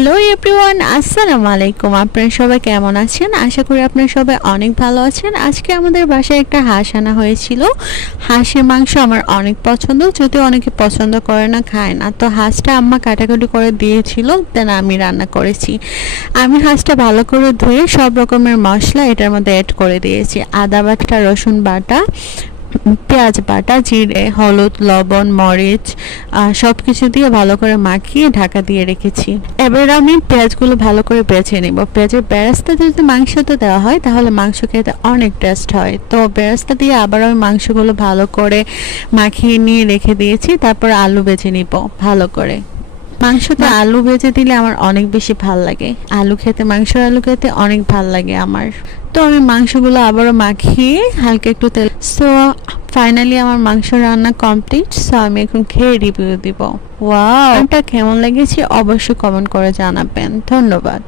Hello everyone, আসসালামু আলাইকুম। আপনারা সবাই কেমন আছেন? আশা করি আপনারা সবাই অনেক ভালো আছেন। আজকে আমাদের বাসায় একটা হাঁস আনা হয়েছিল। হাঁসের মাংস আমার অনেক পছন্দ, যদিও অনেকে পছন্দ করে না, খায় না। তো হাঁসটা আম্মা কাটাকুটি করে দিয়েছিল, দেন আমি রান্না করেছি। আমি হাঁসটা ভালো করে ধুয়ে সব রকমের মশলা এটার মধ্যে অ্যাড করে দিয়েছি। আদা বাটা, রসুন বাটা, পেঁয়াজ বাটা, জিরে, হলুদ, লবণ, মরিচ সব কিছু দিয়ে ভালো করে মাখিয়ে ঢাকা দিয়ে রেখেছি। এবার আমি পেঁয়াজগুলো ভালো করে বেছে নেব। পেঁয়াজের বেরেস্তা যদি মাংসতে দেওয়া হয় তাহলে মাংস খেতে অনেক টেস্ট হয়। তো বেরেস্তা দিয়ে আবার আমি মাংসগুলো ভালো করে মাখিয়ে নিয়ে রেখে দিয়েছি। তারপর আলু বেছে নিব ভালো করে। মাংসতে আলু ভেজে দিলে আমার অনেক বেশি ভাল লাগে। আলু খেতে, মাংসের আলু খেতে অনেক ভাল লাগে আমার। তো আমি মাংসগুলো আবারও মাখিয়ে হালকা একটু তেল, সো ফাইনালি আমার মাংস রান্না কমপ্লিট। সো আমি এখন খেয়ে রিভিউ দিব। ওয়াও, এটা কেমন লেগেছে অবশ্যই কমেন্ট করে জানাবেন। ধন্যবাদ।